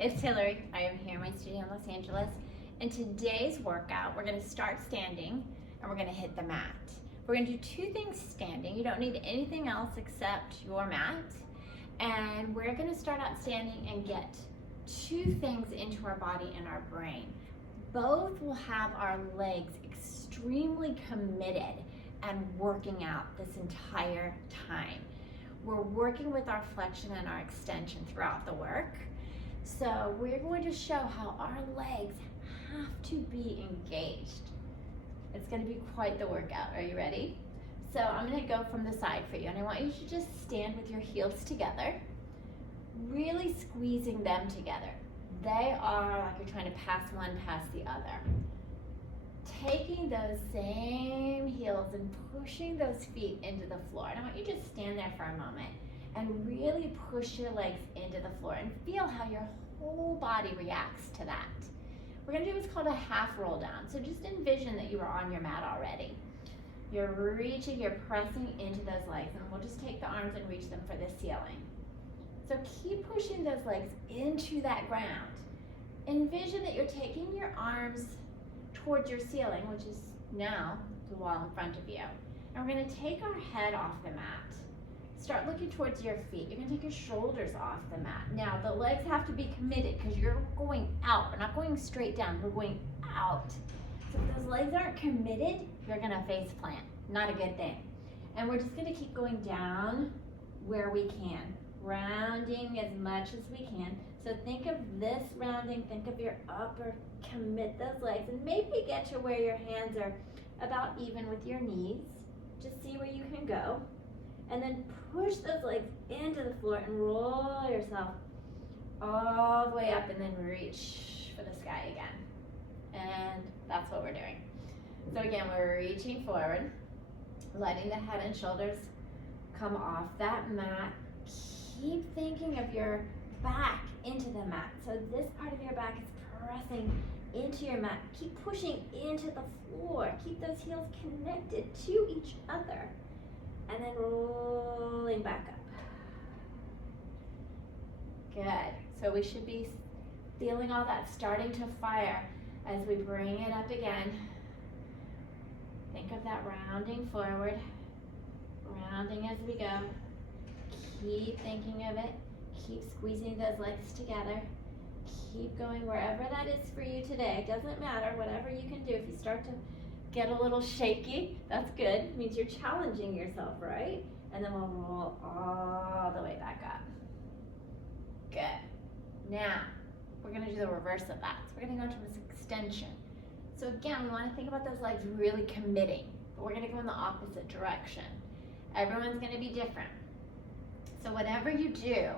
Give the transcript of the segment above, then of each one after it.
it's Hillary. I am here in my studio in Los Angeles. In today's workout, we're gonna start standing and we're gonna hit the mat. We're gonna do two things standing. You don't need anything else except your mat. And we're gonna start out standing and get two things into our body and our brain. Both will have our legs extremely committed and working out this entire time. We're working with our flexion and our extension throughout the work. So we're going to show how our legs have to be engaged. It's going to be quite the workout. Are you ready? So I'm going to go from the side for you, and I want you to just stand with your heels together, really squeezing them together. They are like you're trying to pass one past the other. Taking those same heels and pushing those feet into the floor. And I want you to just stand there for a moment and really push your legs into the floor and feel how your whole body reacts to that. We're gonna do what's called a half roll down. So just envision that you are on your mat already. You're reaching, you're pressing into those legs, and we'll just take the arms and reach them for the ceiling. So keep pushing those legs into that ground. Envision that you're taking your arms towards your ceiling, which is now the wall in front of you. And we're gonna take our head off the mat. Start looking towards your feet. You're gonna take your shoulders off the mat. Now the legs have to be committed because you're going out. We're not going straight down, we're going out. So if those legs aren't committed, you're gonna face plant. Not a good thing. And we're just gonna keep going down where we can, rounding as much as we can. So think of this rounding, think of your upper, commit those legs, and maybe get to where your hands are about even with your knees. Just see where you can go. And then push those legs into the floor and roll yourself all the way up, and then reach for the sky again. And that's what we're doing. So again, we're reaching forward, letting the head and shoulders come off that mat. Keep thinking of your back into the mat. So this part of your back is pressing into your mat. Keep pushing into the floor. Keep those heels connected to each other. And then rolling back up. Good. So we should be feeling all that starting to fire as we bring it up again. Think of that rounding forward, rounding as we go. Keep thinking of it. Keep squeezing those legs together. Keep going wherever that is for you today. It doesn't matter, whatever you can do. If you start to get a little shaky, that's good. It means you're challenging yourself, right? And then we'll roll all the way back up. Good. Now, we're gonna do the reverse of that. So we're gonna go into this extension. So again, we wanna think about those legs really committing, but we're gonna go in the opposite direction. Everyone's gonna be different. So whatever you do,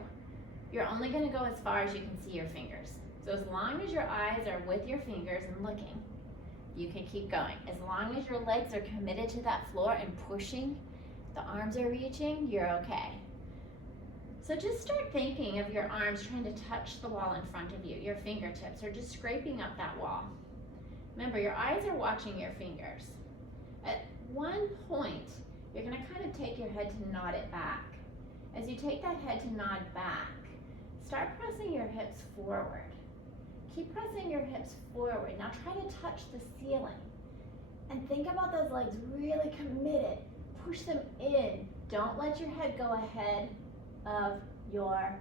you're only gonna go as far as you can see your fingers. So as long as your eyes are with your fingers and looking, you can keep going. As long as your legs are committed to that floor and pushing, the arms are reaching, you're okay. So just start thinking of your arms trying to touch the wall in front of you, your fingertips, or just scraping up that wall. Remember, your eyes are watching your fingers. At one point, you're gonna kind of take your head to nod it back. As you take that head to nod back, start pressing your hips forward. Keep pressing your hips forward. Now try to touch the ceiling. And think about those legs really committed. Push them in. Don't let your head go ahead of your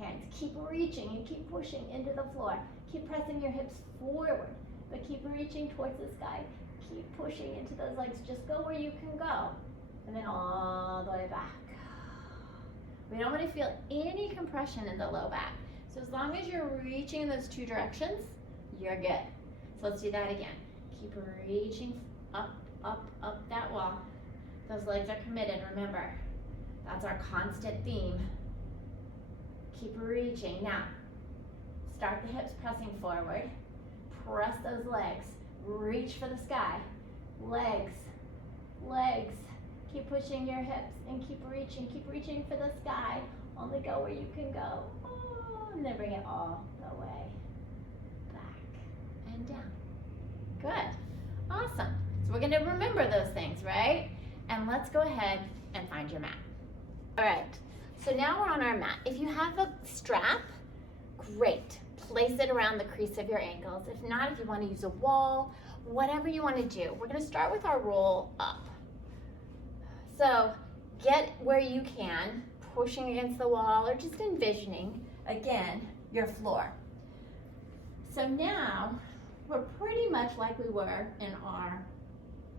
hands. Keep reaching and keep pushing into the floor. Keep pressing your hips forward, but keep reaching towards the sky. Keep pushing into those legs. Just go where you can go. And then all the way back. We don't want to feel any compression in the low back. So as long as you're reaching in those two directions, you're good. So let's do that again. Keep reaching up, up, up that wall. Those legs are committed, remember. That's our constant theme. Keep reaching. Now, start the hips pressing forward. Press those legs. Reach for the sky. Legs, legs. Keep pushing your hips and keep reaching for the sky. Only go where you can go. Oh, and then bring it all the way back and down. Good. Awesome. So we're going to remember those things, right? And let's go ahead and find your mat. All right. So now we're on our mat. If you have a strap, great. place it around the crease of your ankles. If not, if you want to use a wall, whatever you want to do. We're going to start with our roll up. So get where you can, pushing against the wall or just envisioning, again, your floor. So now we're pretty much like we were in our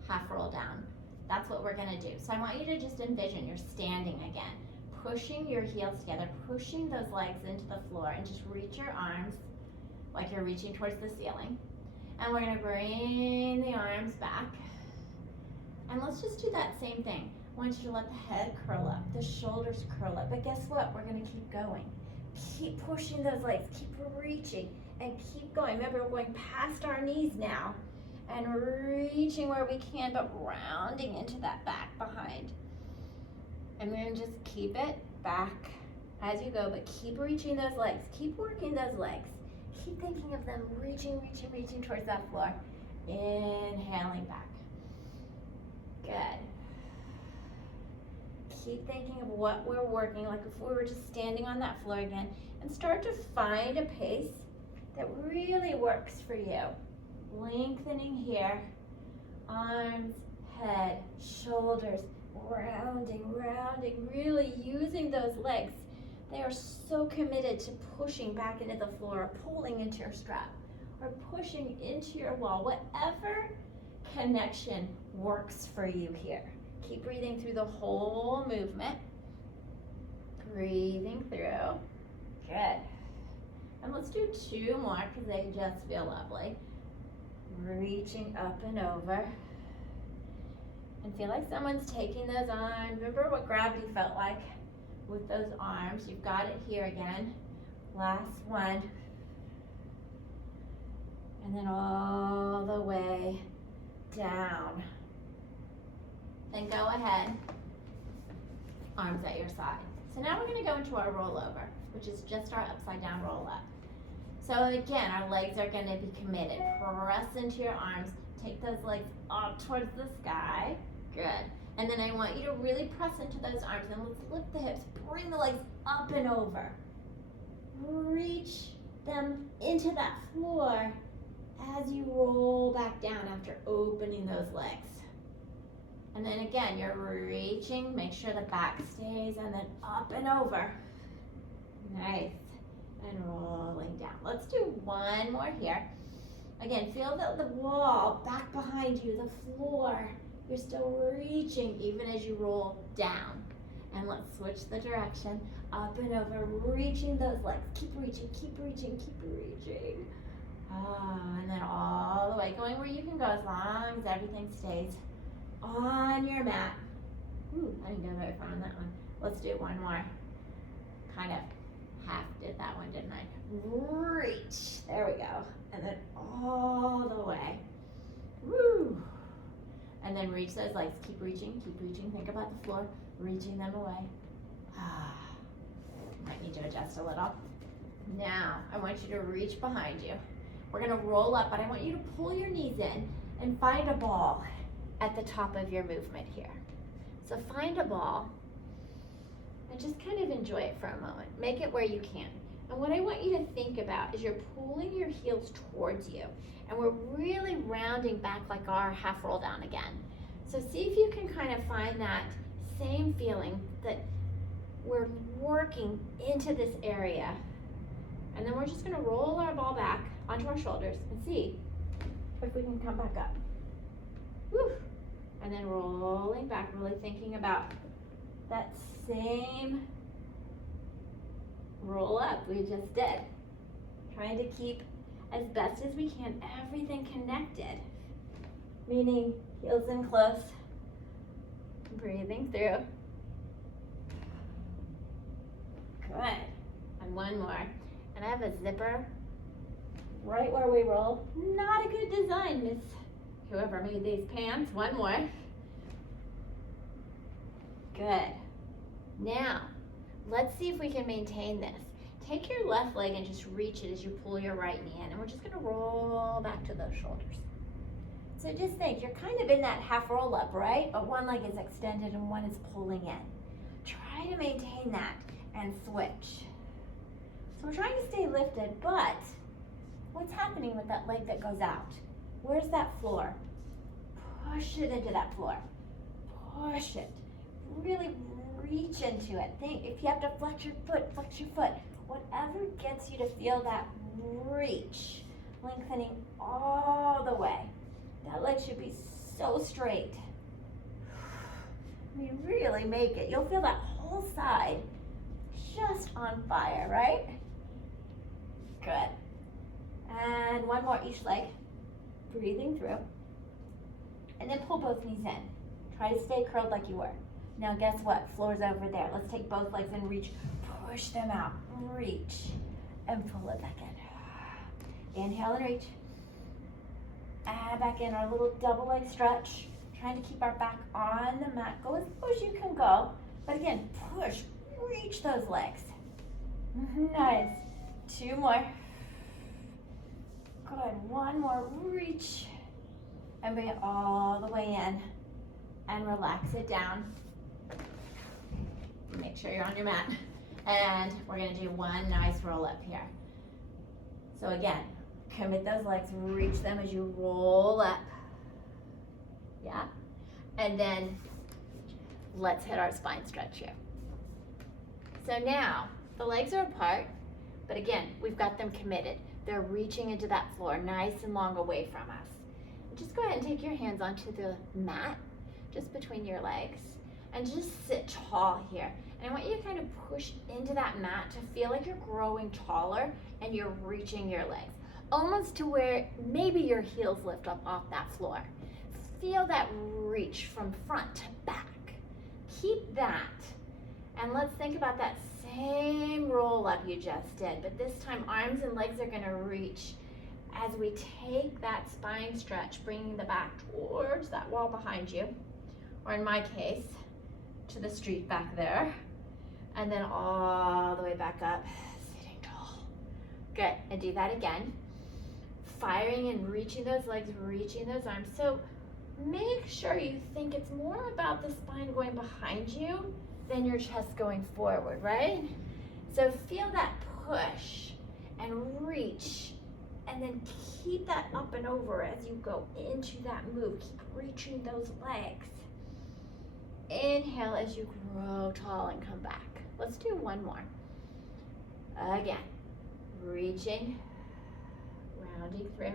half roll down. That's what we're going to do. So I want you to just envision you're standing again, pushing your heels together, pushing those legs into the floor, and just reach your arms like you're reaching towards the ceiling. And we're going to bring the arms back. And let's just do that same thing. I want you to let the head curl up, the shoulders curl up. But guess what? We're going to keep going. Keep pushing those legs, keep reaching, and keep going. Remember, we're going past our knees now and reaching where we can, but rounding into that back behind. And then just keep it back as you go, but keep reaching those legs. Keep working those legs. Keep thinking of them reaching, reaching, reaching towards that floor. Inhaling back. Good. Keep thinking of what we're working, like if we were just standing on that floor again, and start to find a pace that really works for you. Lengthening here, arms, head, shoulders, rounding, rounding, really using those legs. They are so committed to pushing back into the floor, or pulling into your strap, or pushing into your wall, whatever connection works for you here. Keep breathing through the whole movement. Breathing through. Good. And let's do 2 more because they just feel lovely. Reaching up and over. And feel like someone's taking those arms. Remember what gravity felt like with those arms. You've got it here again. Last one. And then all the way down. Then go ahead, arms at your side. So now we're going to go into our rollover, which is just our upside down roll up. So again, our legs are going to be committed. Press into your arms. Take those legs up towards the sky. Good. And then I want you to really press into those arms. And let's lift the hips. Bring the legs up and over. Reach them into that floor as you roll back down after opening those legs. And then again, you're reaching, make sure the back stays, and then up and over. Nice. And rolling down. Let's do one more here. Again, feel the wall back behind you, the floor. You're still reaching even as you roll down. And let's switch the direction. Up and over, reaching those legs. Keep reaching, keep reaching, keep reaching. And then all the way, going where you can go as long as everything stays on your mat. Ooh, I didn't go very far on that one. Let's do one more. Kind of half did that one, didn't I? Reach. There we go. And then all the way. Woo. And then reach those legs. Keep reaching, keep reaching. Think about the floor. Reaching them away. Might need to adjust a little. Now, I want you to reach behind you. We're going to roll up, but I want you to pull your knees in and find a ball at the top of your movement here. So find a ball and just kind of enjoy it for a moment. Make it where you can. And what I want you to think about is you're pulling your heels towards you, and we're really rounding back like our half roll down again. So see if you can kind of find that same feeling that we're working into this area. And then we're just going to roll our ball back onto our shoulders and see if we can come back up. Woo. And then rolling back, really thinking about that same roll up we just did. Trying to keep, as best as we can, everything connected. Meaning heels in close. Breathing through. Good. And one more. And I have a zipper right where we roll. Not a good design, Miss whoever made these pants. One more. Good. Now, let's see if we can maintain this. Take your left leg and just reach it as you pull your right knee in. And we're just going to roll back to those shoulders. So just think, you're kind of in that half roll up, right? But one leg is extended and one is pulling in. Try to maintain that and switch. So we're trying to stay lifted, but what's happening with that leg that goes out? Where's that floor? Push it into that floor. Push it. Really reach into it. Think, if you have to flex your foot, flex your foot. Whatever gets you to feel that reach, lengthening all the way. That leg should be so straight. You really make it. You'll feel that whole side just on fire, right? Good. And one more each leg. Breathing through. And then pull both knees in. Try to stay curled like you were. Now guess what? Floor's over there. Let's take both legs and reach. Push them out. Reach. And pull it back in. Inhale and reach. And back in our little double leg stretch. Trying to keep our back on the mat. Go as low as you can go. But again, push. Reach those legs. Nice. Two more. Good. One more. Reach. And bring it all the way in. And relax it down. Make sure you're on your mat. And we're going to do one nice roll up here. So again, commit those legs. Reach them as you roll up. Yeah? And then let's hit our spine stretch here. So now, the legs are apart, but again, we've got them committed. They're reaching into that floor, nice and long away from us. Just go ahead and take your hands onto the mat, just between your legs, and just sit tall here. And I want you to kind of push into that mat to feel like you're growing taller and you're reaching your legs, almost to where maybe your heels lift up off that floor. Feel that reach from front to back. Keep that. And let's think about that same roll up you just did, but this time arms and legs are going to reach as we take that spine stretch, bringing the back towards that wall behind you, or in my case, to the street back there, and then all the way back up, sitting tall. Good, and do that again. Firing and reaching those legs, reaching those arms. So make sure you think it's more about the spine going behind you than your chest going forward, right? So feel that push and reach, and then keep that up and over as you go into that move. Keep reaching those legs. Inhale as you grow tall and come back. Let's do one more. Again, reaching, rounding through.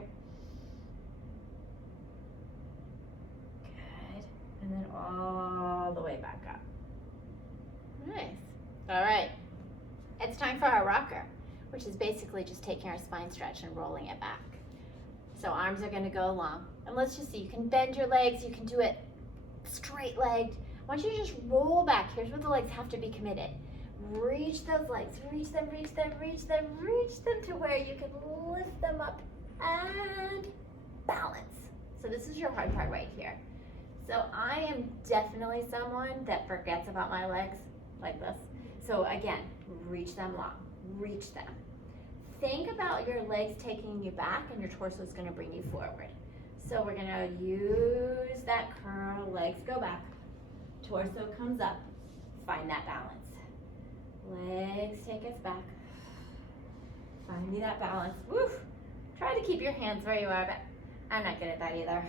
Good. And then all the way back up. Nice. All right. It's time for our rocker, which is basically just taking our spine stretch and rolling it back. So arms are going to go long. And let's just see, you can bend your legs, you can do it straight legged. I want you to just roll back. Here's where the legs have to be committed. Reach those legs, reach them, reach them, reach them, reach them to where you can lift them up and balance. So this is your hard part right here. So I am definitely someone that forgets about my legs like this. So again, reach them long, reach them. Think about your legs taking you back and your torso is going to bring you forward. So we're going to use that curl, legs go back, torso comes up, find that balance. Legs take us back, finding that balance. Woo! Try to keep your hands where you are, but I'm not good at that either.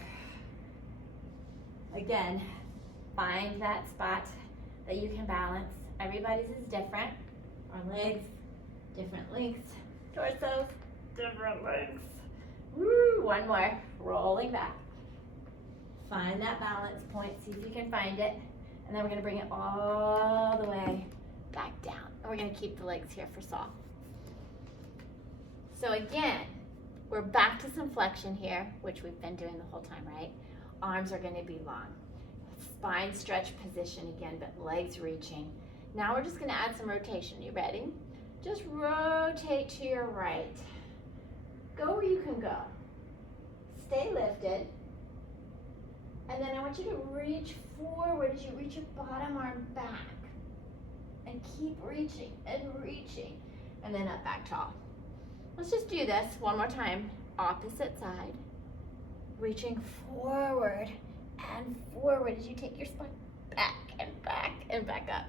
Again, find that spot that you can balance. Everybody's is different. Our legs, different lengths. Torsos, different lengths. Woo! One more. Rolling back. Find that balance point. See if you can find it. And then we're going to bring it all the way back down. And we're going to keep the legs here for soft. So again, we're back to some flexion here, which we've been doing the whole time, right? Arms are going to be long. Spine stretch position again, but legs reaching. Now we're just going to add some rotation. You ready? Just rotate to your right. Go where you can go. Stay lifted. And then I want you to reach forward as you reach your bottom arm back. And keep reaching and reaching. And then up back tall. Let's just do this one more time. Opposite side. Reaching forward and forward as you take your spine back and back and back up.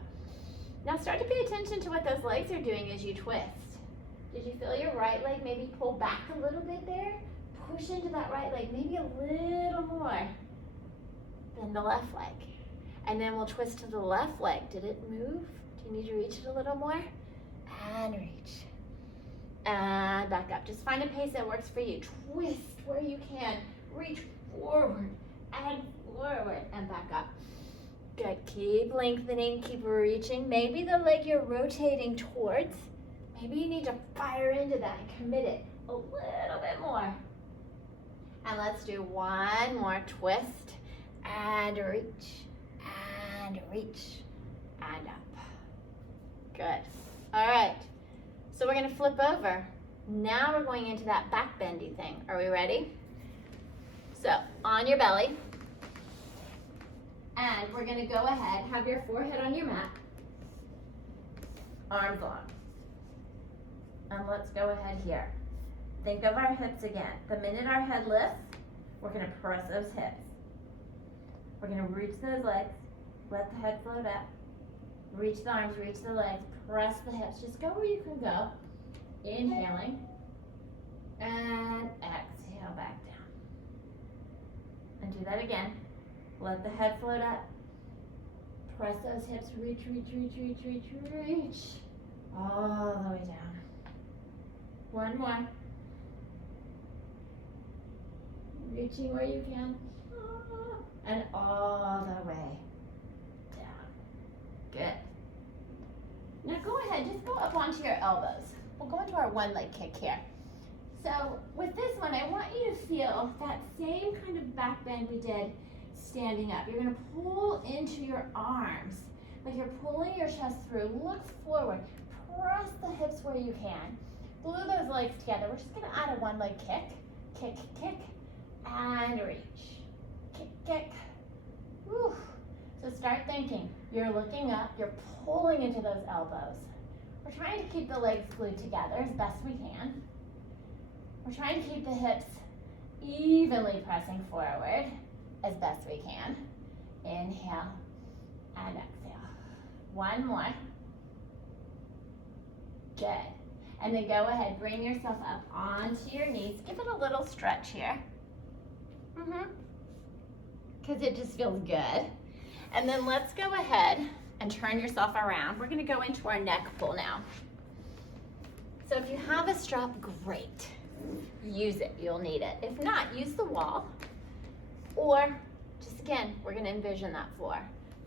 Now start to pay attention to what those legs are doing as you twist. Did you feel your right leg maybe pull back a little bit there? Push into that right leg, maybe a little more than the left leg. And then we'll twist to the left leg. Did it move? Do you need to reach it a little more? And reach. And back up. Just find a pace that works for you. Twist where you can. Reach forward and forward and back up. Good. Keep lengthening, keep reaching. Maybe the leg you're rotating towards, maybe you need to fire into that and commit it a little bit more. And let's do one more twist and reach and up. Good. All right. So we're going to flip over. Now we're going into that back bendy thing. Are we ready? So on your belly. And we're going to go ahead, have your forehead on your mat. Arms long. And let's go ahead here. Think of our hips again. The minute our head lifts, we're going to press those hips. We're going to reach those legs. Let the head float up. Reach the arms, reach the legs. Press the hips. Just go where you can go. Inhaling. And exhale back down. And do that again. Let the head float up. Press those hips. Reach. All the way down. One more. Reaching where you can. And all the way down. Good. Now go ahead, just go up onto your elbows. We'll go into our one leg kick here. So with this one, I want you to feel that same kind of back bend we did standing up. You're going to pull into your arms, like you're pulling your chest through. Look forward. Press the hips where you can. Glue those legs together. We're just going to add a one leg kick. Kick, and reach. Kick. Whew. So start thinking. You're looking up. You're pulling into those elbows. We're trying to keep the legs glued together as best we can. We're trying to keep the hips evenly pressing forward as best we can. Inhale and exhale. One more. Good. And then go ahead, bring yourself up onto your knees. Give it a little stretch here. Because it just feels good. And then let's go ahead and turn yourself around. We're going to go into our neck pull now. So if you have a strap, great. Use it, you'll need it. If not, use the wall. Or just again, we're going to envision that floor.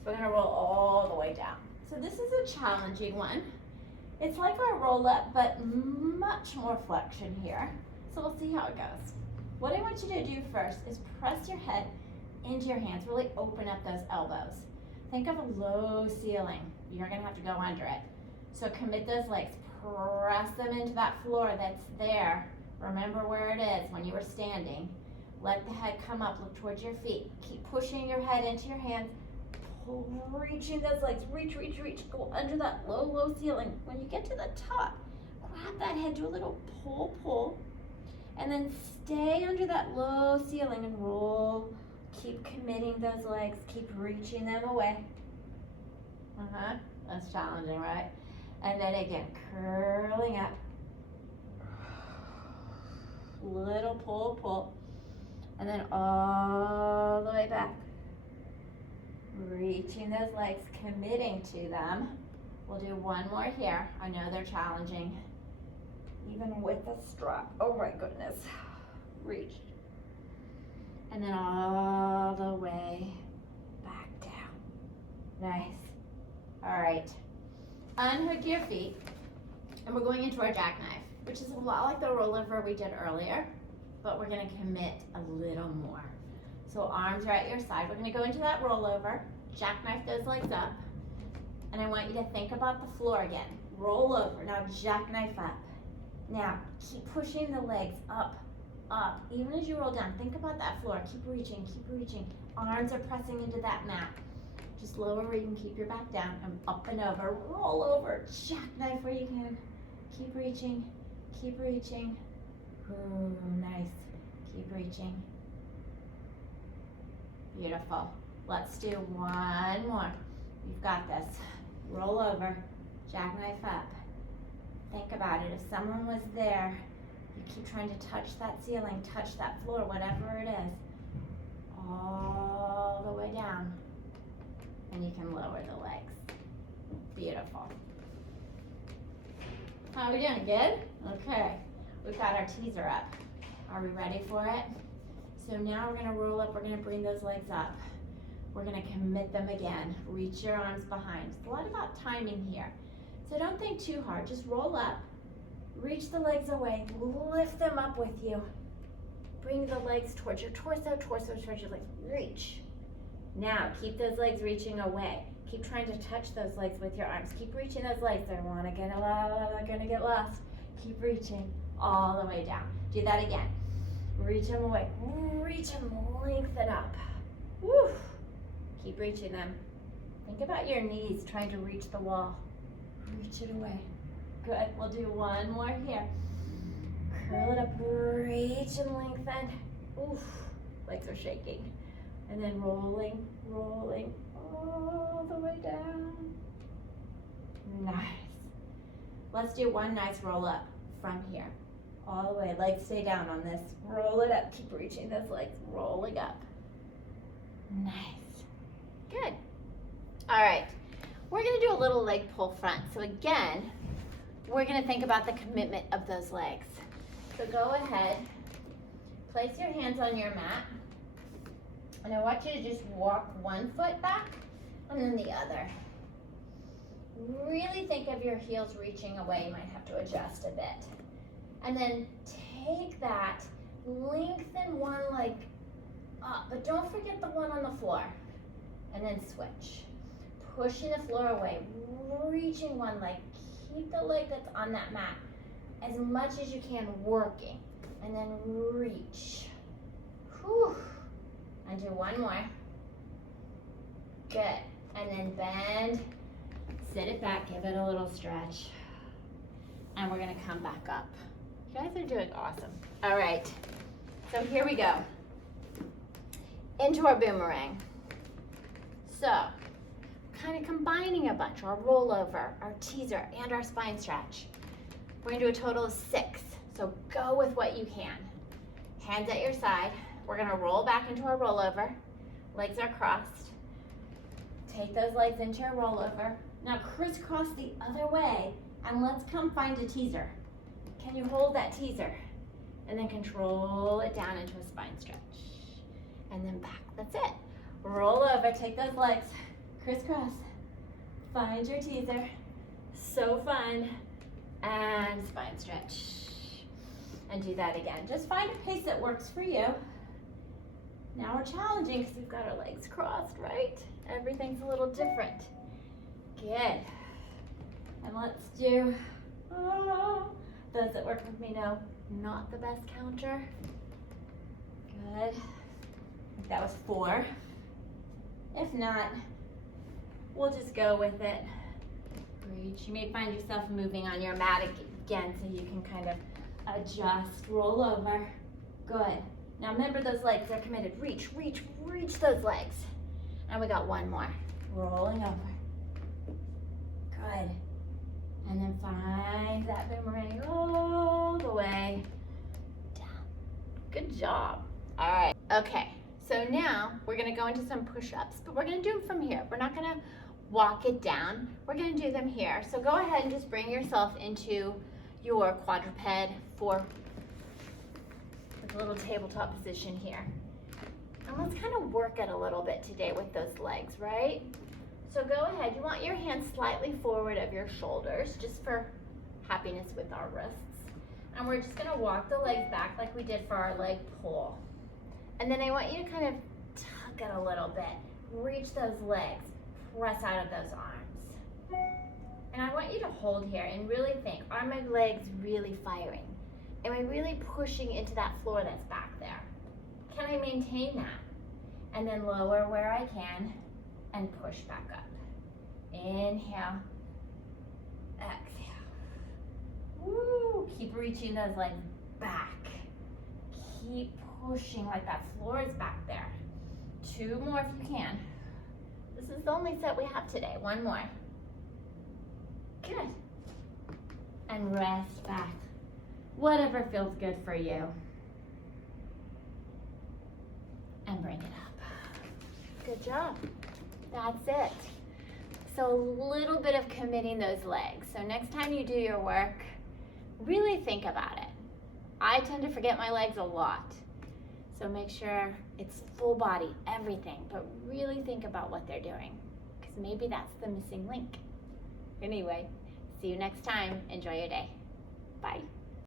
So we're going to roll all the way down. So this is a challenging one. It's like our roll up, but much more flexion here. So we'll see how it goes. What I want you to do first is press your head into your hands. Really open up those elbows. Think of a low ceiling. You're going to have to go under it. So commit those legs. Press them into that floor that's there. Remember where it is when you were standing. Let the head come up. Look towards your feet. Keep pushing your head into your hands. Reaching those legs. Reach. Go under that low ceiling. When you get to the top, grab that head. Do a little pull. And then stay under that low ceiling and roll. Keep committing those legs. Keep reaching them away. That's challenging, right? And then again, curling up. Little pull. And then all the way back. Reaching those legs, committing to them. We'll do one more here. I know they're challenging, even with the strap. Oh my goodness. Reach. And then all the way back down. Nice. All right. Unhook your feet. And we're going into our jackknife, which is a lot like the rollover we did earlier, but we're going to commit a little more. So arms are at your side. We're going to go into that rollover, jackknife those legs up, and I want you to think about the floor again. Roll over. Now jackknife up. Now keep pushing the legs up. Even as you roll down, think about that floor. Keep reaching. Arms are pressing into that mat. Just lower where you can keep your back down and up and over. Roll over. Jackknife where you can. Keep reaching. Ooh, nice. Keep reaching. Beautiful. Let's do one more. You've got this. Roll over. Jackknife up. think about it. If someone was there, you keep trying to touch that ceiling, touch that floor, whatever it is, all the way down. And you can lower the legs. Beautiful. How are we doing? Good? Okay. We've got our teaser up. Are we ready for it? So now we're gonna roll up, we're gonna bring those legs up. We're gonna commit them again. Reach your arms behind. It's a lot about timing here. So don't think too hard, just roll up, reach the legs away, lift them up with you. Bring the legs towards your torso towards your legs, reach. Now keep those legs reaching away. Keep trying to touch those legs with your arms. Keep reaching those legs. I don't wanna get lost. Keep reaching all the way down. Do that again. Reach them away, reach them, lengthen up. Woo. Keep reaching them. Think about your knees trying to reach the wall. Reach it away. Good, we'll do one more here. Curl it up, reach and lengthen. Oof, legs are shaking. And then rolling, rolling, all the way down. Nice. Let's do one nice roll up from here. All the way, legs stay down on this. Roll it up, keep reaching those legs, rolling up. Nice, good. All right, we're gonna do a little leg pull front. So again, we're gonna think about the commitment of those legs. So go ahead, place your hands on your mat, and I want you to just walk one foot back and then the other. Really think of your heels reaching away. You might have to adjust a bit. And then take that, lengthen one leg up, but don't forget the one on the floor. And then switch. Pushing the floor away, reaching one leg. Keep the leg that's on that mat as much as you can working. And then reach. Whew. And do one more. Good. And then bend, sit it back, give it a little stretch. And we're gonna come back up. You guys are doing awesome. All right, so here we go. Into our boomerang. So, kind of combining a bunch, our rollover, our teaser, and our spine stretch. We're gonna do a total of 6, so go with what you can. Hands at your side. We're gonna roll back into our rollover. Legs are crossed. Take those legs into your rollover. Now crisscross the other way, and let's come find a teaser. Can you hold that teaser? And then control it down into a spine stretch. And then back, that's it. Roll over, take those legs, crisscross. Find your teaser, so fun. And spine stretch. And do that again. Just find a pace that works for you. Now we're challenging because we've got our legs crossed, right? Everything's a little different. Good. And let's do, those that work with me know, not the best counter. Good. I think that was 4. If not, we'll just go with it. Reach. You may find yourself moving on your mat again so you can kind of adjust, roll over. Good. Now remember those legs, they're committed. Reach, reach, reach those legs. And we got one more. Rolling over. Good. And then find that boomerang all the way down. Good job. All right. Okay. So now we're going to go into some push-ups, but we're going to do them from here. We're not going to walk it down. We're going to do them here. So go ahead and just bring yourself into your quadruped for a little tabletop position here. And let's kind of work it a little bit today with those legs, right? So go ahead, you want your hands slightly forward of your shoulders, just for happiness with our wrists. And we're just gonna walk the legs back like we did for our leg pull. And then I want you to kind of tug it a little bit. Reach those legs, press out of those arms. And I want you to hold here and really think, are my legs really firing? Am I really pushing into that floor that's back there? Can I maintain that? And then lower where I can and push back up. Inhale, exhale. Woo, keep reaching those legs back. Keep pushing like that floor is back there. 2 more if you can. This is the only set we have today. 1 more. Good. and rest back. Whatever feels good for you. And bring it up. Good job. That's it. So a little bit of committing those legs. So next time you do your work, really think about it. I tend to forget my legs a lot. So make sure it's full body, everything, but really think about what they're doing, because maybe that's the missing link. Anyway, see you next time. Enjoy your day. Bye.